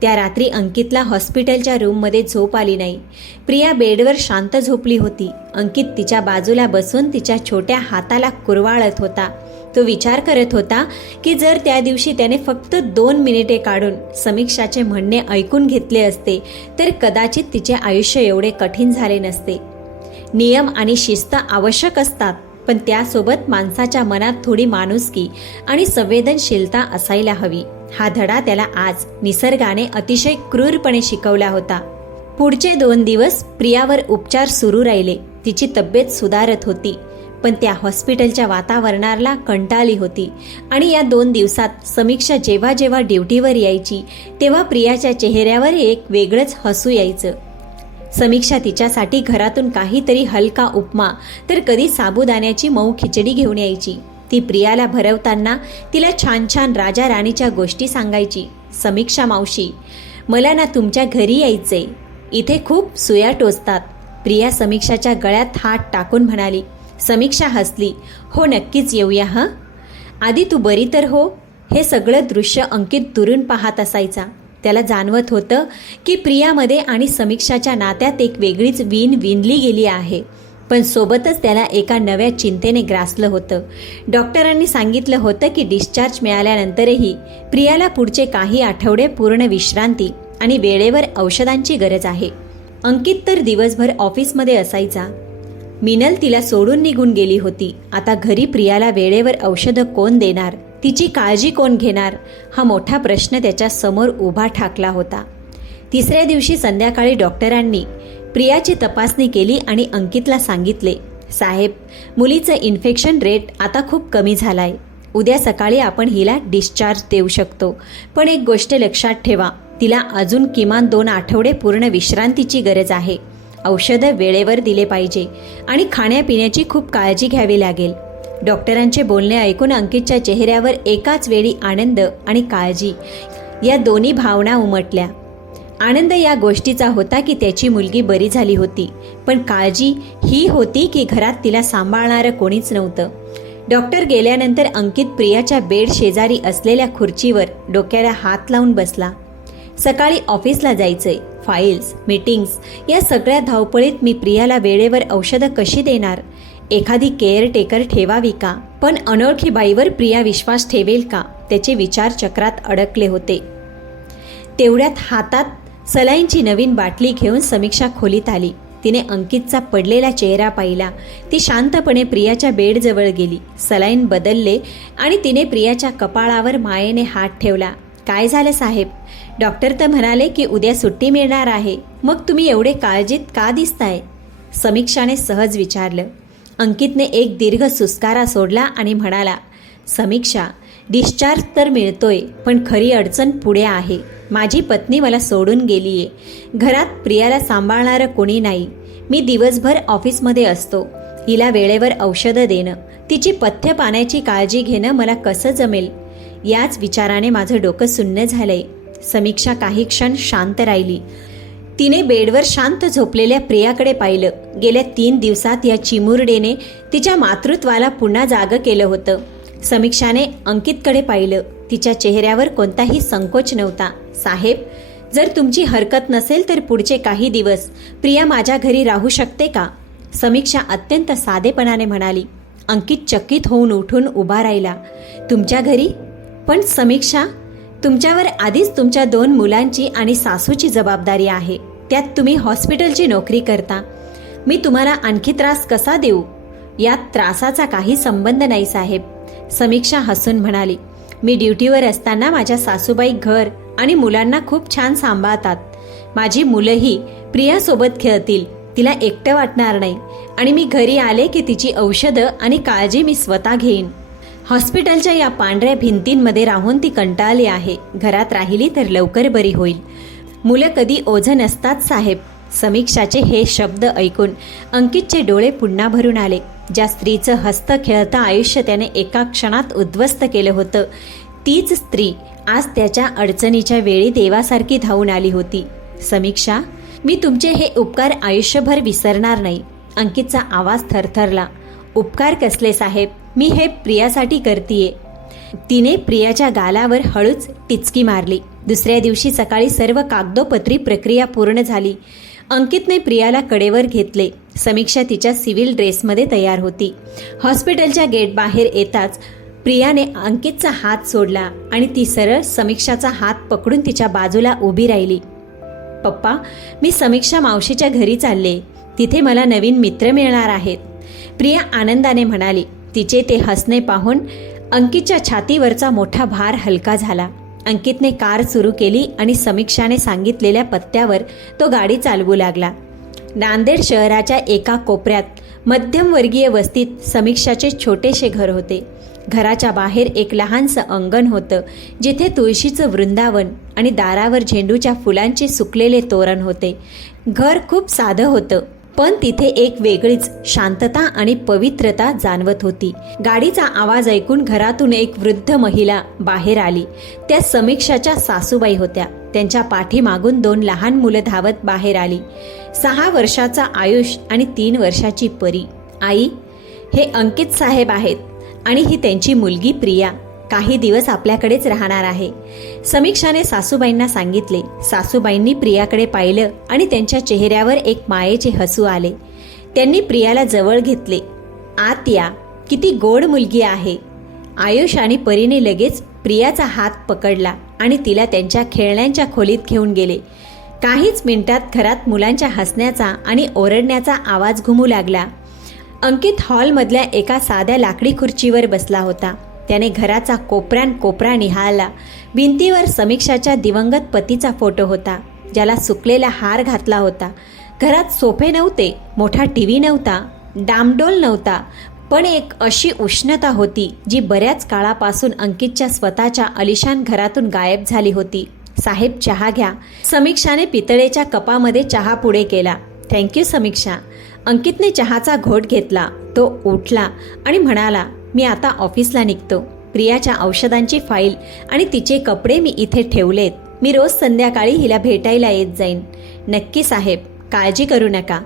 त्या रात्री अंकितला हॉस्पिटलच्या रूममध्ये झोप आली नाही. प्रिया बेडवर शांत झोपली होती. अंकित तिच्या बाजूला बसून तिच्या छोट्या हाताला कुरवाळत होता. तो विचार करत होता की जर त्या दिवशी त्याने फक्त 2 मिनिटे काढून समीक्षाचे म्हणणे ऐकून घेतले असते तर कदाचित तिचे आयुष्य एवढे कठीण झाले नसते. नियम आणि शिस्त आवश्यक असतात, पण त्यासोबत माणसाच्या मनात थोडी माणुसकी आणि संवेदनशीलता असायला हवी. हा धडा त्याला आज निसर्गाने अतिशय क्रूरपणे शिकवला होता. पुढचे 2 दिवस प्रियावर उपचार सुरू राहिले. तिची तब्येत सुधारत होती, पण त्या हॉस्पिटलच्या वातावरणाला कंटाळली होती. आणि या 2 दिवसात समीक्षा जेव्हा जेव्हा ड्युटीवर यायची तेव्हा प्रियाच्या चेहऱ्यावर एक वेगळंच हसू यायचं. समीक्षा तिच्यासाठी घरातून काहीतरी हलका उपमा तर कधी साबुदाण्याची मऊ खिचडी घेऊन यायची. ती प्रियाला भरवताना तिला छान छान राजा राणीच्या गोष्टी सांगायची. समीक्षा मावशी, मला ना तुमच्या घरी यायचंय, इथे खूप सुया टोचतात. प्रिया समीक्षाच्या गळ्यात हात टाकून म्हणाली. समीक्षा हसली. हो नक्कीच येऊया हं. आधी तू बरी तर हो. हे सगळं दृश्य अंकित दुरून पाहत असायचा. त्याला जाणवत होतं की प्रियामध्ये आणि समीक्षाच्या नात्यात एक वेगळीच वीण विणली गेली आहे. पण सोबतच त्याला एका नव्या चिंतेने ग्रासलं होतं. डॉक्टरांनी सांगितलं होतं की डिस्चार्ज मिळाल्यानंतरही प्रियाला पुढचे काही आठवडे पूर्ण विश्रांती आणि वेळेवर औषधांची गरज आहे. अंकित तर दिवसभर ऑफिसमध्ये असायचा. मिनल तिला सोडून निघून गेली होती. आता घरी प्रियाला वेळेवर औषधं कोण देणार, तिची काळजी कोण घेणार, हा मोठा प्रश्न त्याच्या समोर उभा ठाकला होता. 3ऱ्या दिवशी संध्याकाळी डॉक्टरांनी प्रियाची तपासणी केली आणि अंकितला सांगितले, साहेब, मुलीचं इन्फेक्शन रेट आता खूप कमी झालाय. उद्या सकाळी आपण हिला डिस्चार्ज देऊ शकतो. पण एक गोष्ट लक्षात ठेवा, तिला अजून किमान 2 आठवडे पूर्ण विश्रांतीची गरज आहे. औषधं वेळेवर दिले पाहिजे आणि खाण्यापिण्याची खूप काळजी घ्यावी लागेल. डॉक्टरांचे बोलणे ऐकून अंकितच्या चेहऱ्यावर एकाच वेळी आनंद आणि काळजी या दोन्ही भावना उमटल्या. आनंद या गोष्टीचा होता की त्याची मुलगी बरी झाली होती, पण काळजी ही होती की घरात तिला सांभाळणारं कोणीच नव्हतं. डॉक्टर गेल्यानंतर अंकित प्रियाच्या बेड शेजारी असलेल्या खुर्चीवर डोक्याला हात लावून बसला. सकाळी ऑफिसला जायचंय, फाईल्स, मीटिंग्स या सगळ्या धावपळीत मी प्रियाला वेळेवर औषधं कशी देणार? एखादी केअरटेकर ठेवावी का? पण अनोळखी बाईवर प्रिया विश्वास ठेवेल का? त्याचे विचार चक्रात अडकले होते. तेवढ्यात हातात सलाईनची नवीन बाटली घेऊन समीक्षा खोलीत आली. तिने अंकितचा पडलेला चेहरा पाहिला. ती शांतपणे प्रियाच्या बेडजवळ गेली. सलाईन बदलले आणि तिने प्रियाच्या कपाळावर मायेने हात ठेवला. काय झालं साहेब? डॉक्टर तर म्हणाले की उद्या सुट्टी मिळणार आहे. मग तुम्ही एवढे काळजीत का दिसताय? समीक्षाने सहज विचारलं. अंकितने एक दीर्घ सुस्कारा सोडला आणि म्हणाला, समीक्षा, डिस्चार्ज तर मिळतोय, पण खरी अडचण पुढे आहे. माझी पत्नी मला सोडून गेलीये. घरात प्रियाला सांभाळणारं कोणी नाही. मी दिवसभर ऑफिसमध्ये असतो. हिला वेळेवर औषधं देणं, तिची पथ्य पाण्याची काळजी घेणं मला कसं जमेल? याच विचाराने माझं डोकं सुन्न झालंय. समीक्षा काही क्षण शांत राहिली. तिने बेडवर शांत झोपलेल्या प्रियाकडे पाहिलं. गेल्या 3 दिवसात या चिमुरडेने तिच्या मातृत्वाला पुन्हा जागं केलं होतं. समीक्षाने अंकितकडे पाहिलं. तिच्या चेहऱ्यावर कोणताही संकोच नव्हता. साहेब, जर तुमची हरकत नसेल तर पुढचे काही दिवस प्रिया माझ्या घरी राहू शकते का? समीक्षा अत्यंत साधेपणाने म्हणाली. अंकित चकित होऊन उठून उभा राहिला. तुमच्या घरी? पण समीक्षा, तुमच्यावर आधीच तुमच्या 2 मुलांची आणि सासूची जबाबदारी आहे. त्यात तुम्ही हॉस्पिटलची नोकरी करता. मी तुम्हाला आणखी त्रास कसा देऊ? यात त्रासाचा काही संबंध नाही साहेब. समीक्षा हसून म्हणाली. मी ड्युटीवर असताना माझ्या सासूबाई घर आणि मुलांना खूप छान सांभाळतात. माझी मुलंही प्रियासोबत खेळतील. तिला एकटं वाटणार नाही आणि मी घरी आले की तिची औषधं आणि काळजी मी स्वतः घेईन. हॉस्पिटलच्या या पांढऱ्या भिंतींमध्ये राहून ती कंटाळली आहे. घरात राहिली तर लवकर बरी होईल. मुलं कधी ओझं नसतात साहेब. समीक्षाचे हे शब्द ऐकून अंकितचे डोळे पुन्हा भरून आले. ज्या स्त्रीचं हस्त खेळतं आयुष्य त्याने एका क्षणात उद्ध्वस्त केलं होतं, तीच स्त्री आज त्याच्या अडचणीच्या वेळी देवासारखी धावून आली होती. समीक्षा, मी तुमचे हे उपकार आयुष्यभर विसरणार नाही. अंकितचा आवाज थरथरला. उपकार कसले साहेब, मी हे प्रियासाठी करतीये. तिने प्रियाच्या गालावर हळूच टिचकी मारली. दुसऱ्या दिवशी सकाळी सर्व कागदोपत्री प्रक्रिया पूर्ण झाली. अंकितने प्रियाला कडेवर घेतले. समीक्षा तिच्या सिव्हिल ड्रेसमध्ये तयार होती. हॉस्पिटलच्या गेट बाहेर येताच प्रियाने अंकितचा हात सोडला आणि ती सरळ समीक्षाचा हात पकडून तिच्या बाजूला उभी राहिली. पप्पा, मी समीक्षा मावशीच्या घरी चालले. तिथे मला नवीन मित्र मिळणार आहेत, प्रिया आनंदाने म्हणाली. तिचे ते हसणे पाहून अंकितच्या छातीवरचा मोठा भार हलका झाला. अंकितने कार सुरू केली आणि समीक्षाने सांगितलेल्या पत्त्यावर तो गाडी चालवू लागला. नांदेड शहराच्या एका कोपऱ्यात मध्यमवर्गीय वस्तीत समीक्षाचे छोटेसे घर होते. घराच्या बाहेर एक लहानसं अंगण होतं, जिथे तुळशीचं वृंदावन आणि दारावर झेंडूच्या फुलांचे सुकलेले तोरण होते. घर खूप साधं होतं, पण तिथे एक वेगळीच शांतता आणि पवित्रता जाणवत होती. गाडीचा आवाज ऐकून घरातून एक वृद्ध महिला बाहेर आली. त्या समीक्षाच्या सासूबाई होत्या. त्यांच्या पाठीमागून 2 लहान मुलं धावत बाहेर आली. 6 वर्षाचा आयुष आणि 3 वर्षाची परी. आई, हे अंकित साहेब आहेत आणि ही त्यांची मुलगी प्रिया. काही दिवस आपल्याकडेच राहणार आहे, समीक्षाने सासूबाईंना सांगितले. सासूबाईंनी प्रियाकडे पाहिलं आणि त्यांच्या चेहऱ्यावर एक मायेचे हसू आले. त्यांनी प्रियाला जवळ घेतले. आत या, किती गोड मुलगी आहे. आयुष आणि परीने लगेच प्रियाचा हात पकडला आणि तिला त्यांच्या खेळण्यांच्या खोलीत घेऊन गेले. काहीच मिनिटात घरात मुलांच्या हसण्याचा आणि ओरडण्याचा आवाज घुमू लागला. अंकित हॉलमधल्या एका साध्या लाकडी खुर्चीवर बसला होता. त्याने घराचा कोपरा निहाळला. भिंतीवर समीक्षाच्या दिवंगत पतीचा फोटो होता, ज्याला सुकलेला हार घातला होता. घरात सोफे नव्हते, मोठा टीव्ही नव्हता, डामडोल नव्हता, पण एक अशी उष्णता होती जी बऱ्याच काळापासून अंकितच्या स्वतःच्या अलिशान घरातून गायब झाली होती. साहेब, चहा घ्या. समीक्षाने पितळेच्या कपामध्ये चहा पुढे केला. थँक्यू समीक्षा. अंकितने चहाचा घोट घेतला. तो उठला आणि म्हणाला, मी आता ऑफिसला निघतो. प्रियाच्या औषधांची फाईल आणि तिचे कपडे मी इथे ठेवलेत. मी रोज संध्याकाळी हिला भेटायला येत जाईन. नक्की साहेब, काळजी करू नका.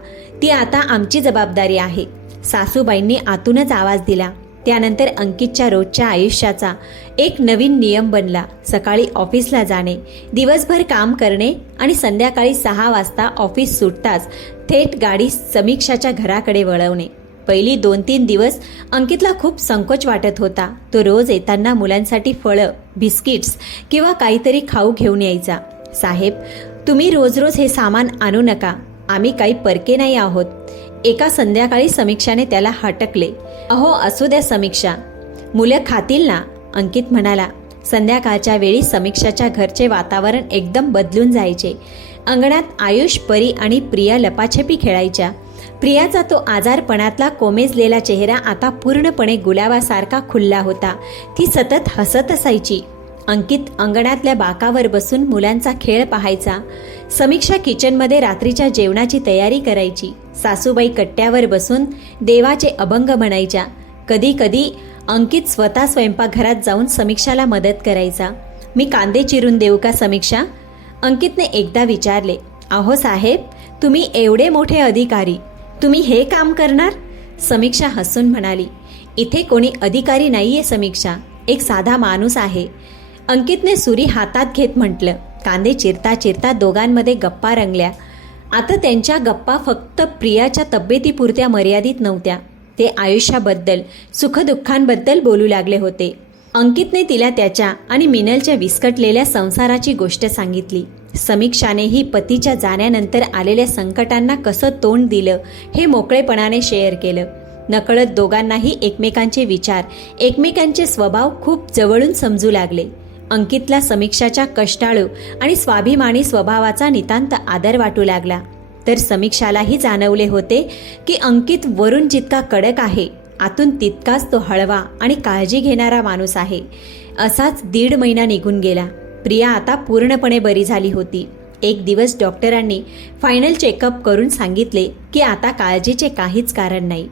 ती आता आमची जबाबदारी आहे, सासूबाईंनी आतूनच आवाज दिला. त्यानंतर अंकितच्या रोजच्या आयुष्याचा एक नवीन नियम बनला. सकाळी ऑफिसला जाणे, दिवसभर काम करणे आणि संध्याकाळी 6 वाजता ऑफिस सुटताच थेट गाडी समीक्षाच्या घराकडे वळवणे. पहिली 2-3 दिवस अंकितला खूप संकोच वाटत होता. तो रोज येताना मुलांसाठी फळं, बिस्किट्स किंवा काहीतरी खाऊ घेऊन यायचा. साहेब, तुम्ही रोज रोज हे सामान आणू नका. आम्ही काही परके नाही आहोत. एका संध्याकाळी समीक्षाने त्याला हटकले. अहो, असू द्या समीक्षा, मुलं खातील ना, अंकित म्हणाला. संध्याकाळच्या वेळी समीक्षाच्या घरचे वातावरण एकदम बदलून जायचे. अंगणात आयुष, परी आणि प्रिया लपाछपी खेळायच्या. प्रियाचा तो आजारपणातला कोमेजलेला चेहरा आता पूर्णपणे गुलाबासारखा खुलला होता. ती सतत हसत असायची. अंकित अंगणातल्या बाकावर बसून मुलांचा खेळ पाहायचा. समीक्षा किचनमध्ये रात्रीच्या जेवणाची तयारी करायची. सासूबाई कट्ट्यावर बसून देवाचे अभंग म्हणायच्या. कधी कधी अंकित स्वतः स्वयंपाकघरात जाऊन समीक्षाला मदत करायचा. मी कांदे चिरून देऊ का समीक्षा, अंकितने एकदा विचारले. अहो साहेब, तुम्ही एवढे मोठे अधिकारी, तुम्ही हे काम करणार, समीक्षा हसून म्हणाली. इथे कोणी अधिकारी नाहीये समीक्षा, एक साधा माणूस आहे, अंकितने सुरी हातात घेत म्हटलं. कांदे चिरता चिरता दोघांमध्ये गप्पा रंगल्या. आता त्यांच्या गप्पा फक्त प्रियाच्या तब्येतीपुरत्या मर्यादित नव्हत्या. ते आयुष्याबद्दल, सुखदुःखांबद्दल बोलू लागले होते. अंकितने तिला त्याच्या आणि मिनलच्या विस्कटलेल्या संसाराची गोष्ट सांगितली. समीक्षानेही पतीच्या जाण्यानंतर आलेल्या संकटांना कसं तोंड दिलं हे मोकळेपणाने शेअर केलं. नकळत दोघांनाही एकमेकांचे विचार, एकमेकांचे स्वभाव खूप जवळून समजू लागले. अंकितला समीक्षाच्या कष्टाळू आणि स्वाभिमानी स्वभावाचा नितांत आदर वाटू लागला. तर समीक्षालाही जाणवले होते की अंकित वरून जितका कडक आहे, आतून तितकाच तो हळवा आणि काळजी घेणारा माणूस आहे. असाच 1.5 महिना निघून गेला. प्रिया आता पूर्णपणे बरी झाली होती. एक दिवस डॉक्टरांनी फायनल चेकअप करून सांगितले की आता काळजीचे काहीच कारण नाही.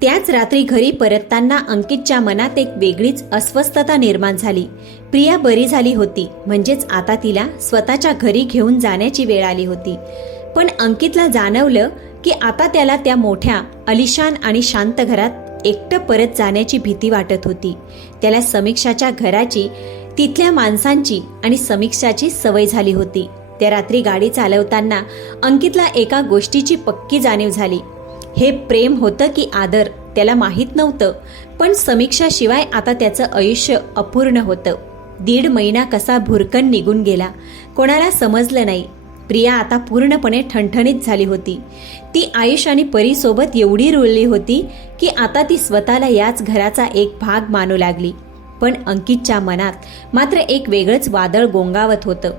त्याच रात्री घरी परतताना अंकितच्या मनात एक वेगळीच अस्वस्थता निर्माण झाली. प्रिया बरी झाली होती, म्हणजेच आता तिला स्वतःच्या घरी घेऊन जाण्याची वेळ आली होती. पण अंकितला जाणवलं की आता त्याला त्या मोठ्या आलिशान आणि शांत घरात एकटं परत जाण्याची भीती वाटत होती. त्याला समीक्षाच्या घराची, तिथल्या माणसांची आणि समीक्षाची सवय झाली होती. त्या रात्री गाडी चालवताना अंकितला एका गोष्टीची पक्की जाणीव झाली. हे प्रेम होतं की आदर त्याला माहीत नव्हतं, पण समीक्षाशिवाय आता त्याचं आयुष्य अपूर्ण होतं. 1.5 महिना कसा भुरकन निघून गेला, कोणाला समजलं नाही. प्रिया आता पूर्णपणे ठणठणीत झाली होती. ती आयुष आणि परीसोबत एवढी रुळली होती की आता ती स्वतःला याच घराचा एक भाग मानू लागली. पण अंकितच्या मनात मात्र एक वेगळंच वादळ गोंगावत होतं.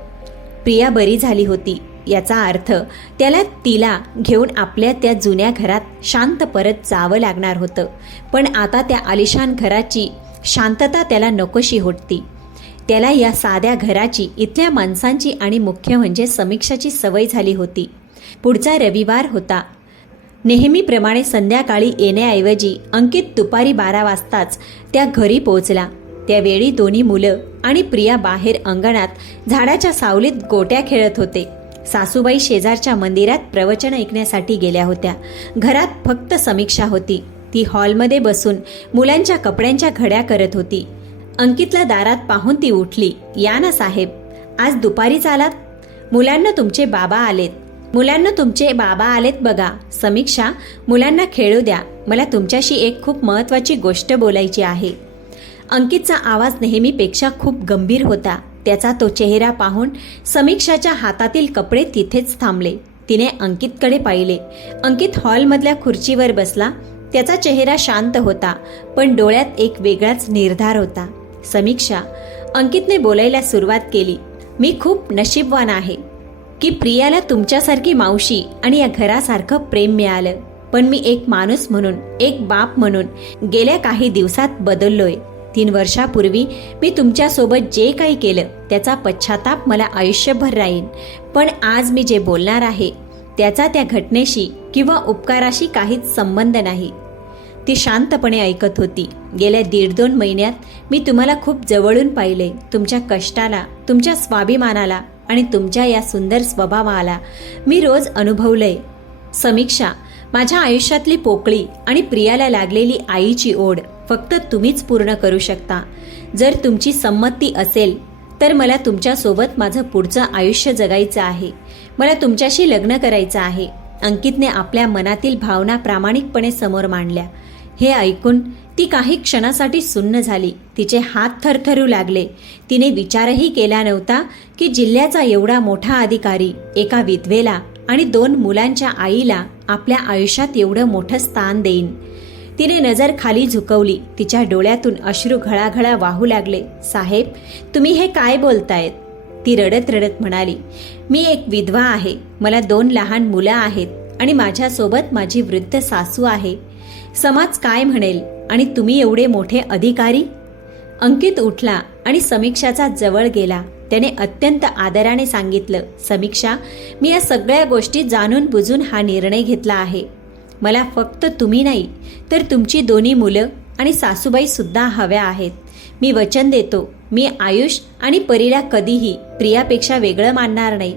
प्रिया बरी झाली होती याचा अर्थ त्याला तिला घेऊन आपल्या त्या जुन्या घरात शांत परत जावं लागणार होतं. पण आता त्या आलिशान घराची शांतता त्याला नकोशी होती. त्याला या साध्या घराची, इथल्या माणसांची आणि मुख्य म्हणजे समीक्षाची सवय झाली होती. पुढचा रविवार होता. नेहमीप्रमाणे संध्याकाळी येण्याऐवजी अंकित दुपारी 12 वाजताच त्या घरी पोहोचला. त्यावेळी दोन्ही मुलं आणि प्रिया बाहेर अंगणात झाडाच्या सावलीत गोट्या खेळत होते. सासूबाई शेजारच्या मंदिरात प्रवचन ऐकण्यासाठी गेल्या होत्या. घरात फक्त समीक्षा होती. ती हॉलमध्ये बसून मुलांच्या कपड्यांच्या घड्या करत होती. अंकितला दारात पाहून ती उठली. या ना साहेब, आज दुपारीच आलात? मुलांना तुमचे बाबा आलेत बघा. समीक्षा, मुलांना खेळू द्या, मला तुमच्याशी एक खूप महत्वाची गोष्ट बोलायची आहे. अंकितचा आवाज नेहमीपेक्षा खूप गंभीर होता. त्याचा तो चेहरा पाहून समीक्षाच्या हातातील कपडे तिथेच थांबले. तिने अंकितकडे पाहिले. अंकित हॉलमधल्या खुर्चीवर बसला. त्याचा चेहरा शांत होता, पण डोळ्यात एक वेगळाच निर्धार होता. समीक्षा, अंकितने बोलायला सुरुवात केली. मी खूप नशीबवान आहे की प्रियाला तुमच्यासारखी मावशी आणि या घरासारखं प्रेम मिळालं. पण मी एक माणूस म्हणून, एक बाप म्हणून गेल्या काही दिवसात बदललोय. 3 वर्षापूर्वी मी तुमच्यासोबत जे काही केलं त्याचा पश्चाताप मला आयुष्यभर राहील. पण आज मी जे बोलणार आहे त्याचा त्या घटनेशी किंवा उपकाराशी काहीच संबंध नाही. ती शांतपणे ऐकत होती. गेल्या 1.5-2 महिन्यात मी तुम्हाला खूप जवळून पाहिले. तुमच्या कष्टाला, तुमच्या स्वाभिमानाला आणि तुमच्या या सुंदर स्वभावाला मी रोज अनुभवलंय. समीक्षा, माझ्या आयुष्यातली पोकळी आणि प्रियाला लागलेली आईची ओढ फक्त तुम्हीच पूर्ण करू शकता. जर तुमची संमती असेल तर मला तुमच्यासोबत माझं पुढचं आयुष्य जगायचं आहे. मला तुमच्याशी लग्न करायचं आहे. अंकितने आपल्या मनातील भावना प्रामाणिकपणे समोर मांडल्या. हे ऐकून ती काही क्षणासाठी सुन्न झाली. तिचे हात थरथरू लागले. तिने विचारही केला नव्हता की जिल्ह्याचा एवढा मोठा अधिकारी एका विधवेला आणि 2 मुलांच्या आईला आपल्या आयुष्यात एवढं मोठं स्थान देईन. तिने नजर खाली झुकवली. तिच्या डोळ्यातून अश्रू घळाघळा वाहू लागले. साहेब, तुम्ही हे काय बोलतायत? ती रडत रडत म्हणाली, मी एक विधवा आहे. मला 2 लहान मुलं आहेत आणि माझ्यासोबत माझी वृद्ध सासू आहे. समाज काय म्हणेल? आणि तुम्ही एवढे मोठे अधिकारी? अंकित उठला आणि समीक्षाचा जवळ गेला. त्याने अत्यंत आदराने सांगितलं, समीक्षा, मी या सगळ्या गोष्टी जाणून बुजून हा निर्णय घेतला आहे. मला फक्त तुम्ही नाही तर तुमची 2 मुलं आणि सासूबाई सुद्धा हव्या आहेत. मी वचन देतो, मी आयुष आणि परीला कधीही प्रियापेक्षा वेगळं मानणार नाही.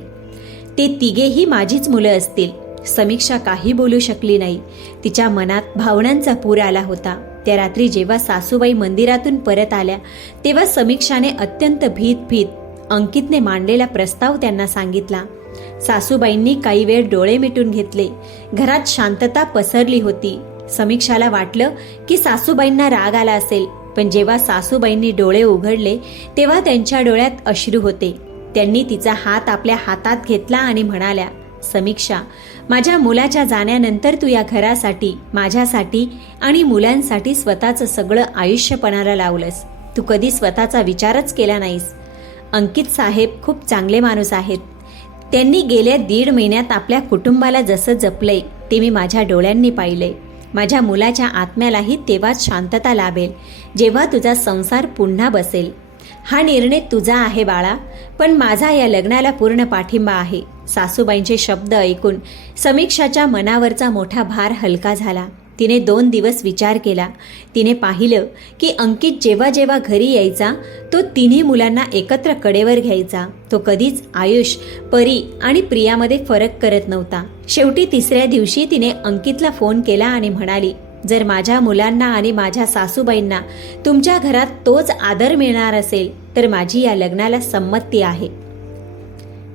ते तिघेही माझीच मुलं असतील. समीक्षा काही बोलू शकली नाही. तिच्या मनात भावनांचा पूर आला होता. त्या रात्री जेव्हा सासूबाई मंदिरातून परत आल्या तेव्हा समीक्षाने अत्यंत भीत अंकितने मांडलेला प्रस्ताव त्यांना सांगितला. सासूबाईंनी काही वेळ डोळे मिटून घेतले. घरात शांतता पसरली होती. समीक्षाला वाटलं की सासूबाईंना राग आला असेल, पण जेव्हा सासूबाईंनी डोळे उघडले तेव्हा त्यांच्या डोळ्यात अश्रू होते. त्यांनी तिचा हात आपल्या हातात घेतला आणि म्हणाल्या, समीक्षा, माझ्या मुलाच्या जाण्यानंतर तू या घरासाठी, माझ्यासाठी आणि मुलांसाठी स्वतःचं सगळं आयुष्य पणाला लावलंस. तू कधी स्वतःचा विचारच केला नाहीस. अंकित साहेब खूप चांगले माणूस आहेत. त्यांनी गेल्या 1.5 महिन्यात आपल्या कुटुंबाला जसं जपलंय ते मी माझ्या डोळ्यांनी पाहिलंय. माझ्या मुलाच्या आत्म्यालाही तेव्हाच शांतता लाभेल जेव्हा तुझा संसार पुन्हा बसेल. हा निर्णय तुझा आहे बाळा, पण माझा या लग्नाला पूर्ण पाठिंबा आहे. सासूबाईंचे शब्द ऐकून समीक्षाच्या मनावरचा मोठा भार हलका झाला. तिने 2 दिवस विचार केला. तिने पाहिलं की अंकित जेव्हा जेव्हा घरी यायचा तो तिन्ही मुलांना एकत्र कडेवर घ्यायचा. तो कधीच आयुष, परी आणि प्रियामध्ये फरक करत नव्हता. शेवटी 3ऱ्या दिवशी तिने अंकितला फोन केला आणि म्हणाली, जर माझ्या मुलांना आणि माझ्या सासूबाईंना तुमच्या घरात तोच आदर मिळणार असेल तर माझी या लग्नाला संमती आहे.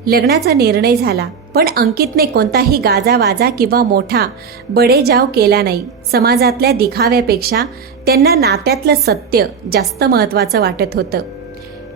लग्नाचा निर्णय झाला, पण अंकितने कोणताही गाजावाजा किंवा मोठा बडेजाव केला नाही. समाजातल्या दिखाव्यापेक्षा त्यांना नात्यातलं सत्य जास्त महत्त्वाचं वाटत होतं.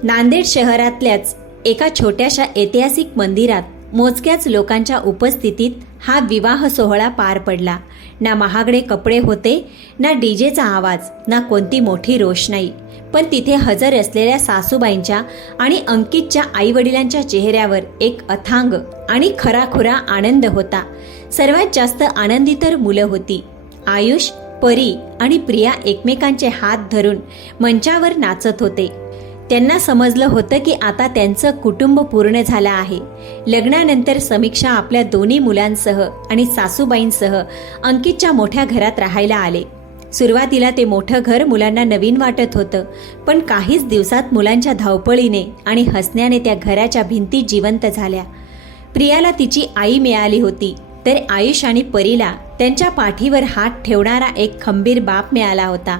नांदेड शहरातल्याच एका छोट्याशा ऐतिहासिक मंदिरात मोजक्याच लोकांच्या उपस्थितीत हा विवाह सोहळा पार पडला. ना महागडे कपडे होते, ना डीजेचा आवाज, ना कोणती मोठी रोषणाई, पण तिथे हजर असलेल्या सासूबाईंच्या आणि अंकितच्या आईवडिलांच्या चेहऱ्यावर एक अथांग आणि खराखुरा आनंद होता. सर्वात जास्त आनंदी तर मुलं होती. आयुष, परी आणि प्रिया एकमेकांचे हात धरून मंचावर नाचत होते. त्यांना समजलं होतं की आता त्यांचं कुटुंब पूर्ण झालं आहे. लग्नानंतर समीक्षा आपल्या 2 मुलांसह आणि सासूबाईंसह अंकितच्या मोठ्या घरात राहायला आले. सुरुवातीला ते मोठं घर मुलांना नवीन वाटत होतं, पण काहीच दिवसात मुलांच्या धावपळीने आणि हसण्याने त्या घराच्या भिंती जिवंत झाल्या. प्रियाला तिची आई मिळाली होती, तर आयुष आणि परीला त्यांच्या पाठीवर हात ठेवणारा एक खंबीर बाप मिळाला होता.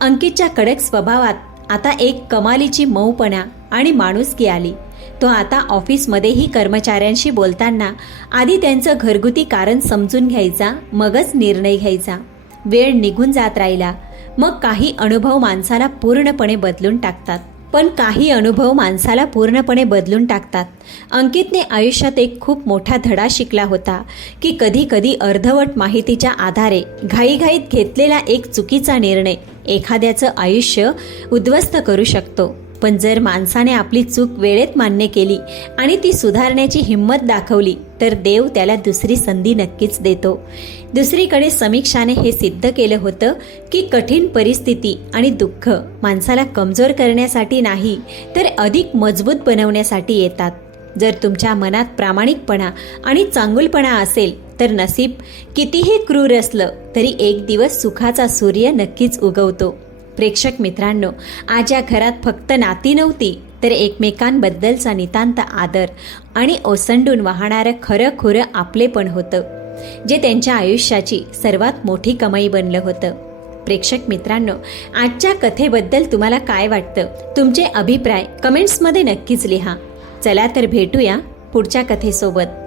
अंकितच्या कडक स्वभावात आता एक कमालीची मऊपणा आणि माणुसकी आली. तो आता ऑफिसमध्येही कर्मचाऱ्यांशी बोलताना आधी त्यांचं घरगुती कारण समजून घ्यायचा, मगच निर्णय घ्यायचा. वेळ निघून जात राहिला, मग काही अनुभव माणसाला पूर्णपणे बदलून टाकतात. अंकितने आयुष्यात एक खूप मोठा धडा शिकला होता की कधी कधी अर्धवट माहितीच्या आधारे घाईघाईत घेतलेला एक चुकीचा निर्णय एखाद्याचं आयुष्य उद्ध्वस्त करू शकतो. पण जर माणसाने आपली चूक वेळेत मान्य केली आणि ती सुधारण्याची हिंमत दाखवली तर देव त्याला दुसरी संधी नक्कीच देतो. दुसरीकडे समीक्षाने हे सिद्ध केलं होतं की कठीण परिस्थिती आणि दुःख माणसाला कमजोर करण्यासाठी नाही तर अधिक मजबूत बनवण्यासाठी येतात. जर तुमच्या मनात प्रामाणिकपणा आणि चांगुलपणा असेल तर नसीब कितीही क्रूर असलं तरी एक दिवस सुखाचा सूर्य नक्कीच उगवतो. प्रेक्षक मित्रांनो, आज या घरात फक्त नाती नव्हती तर एकमेकांबद्दलचा नितांत आदर आणि ओसंडून वाहणारं खरं आपलेपण होतं, जे त्यांच्या आयुष्याची सर्वात मोठी कमाई बनलं होतं. प्रेक्षक मित्रांनो, आजच्या कथेबद्दल तुम्हाला काय वाटतं? तुमचे अभिप्राय कमेंट्समध्ये नक्कीच लिहा. चला तर भेटूया पुढच्या कथेसोबत.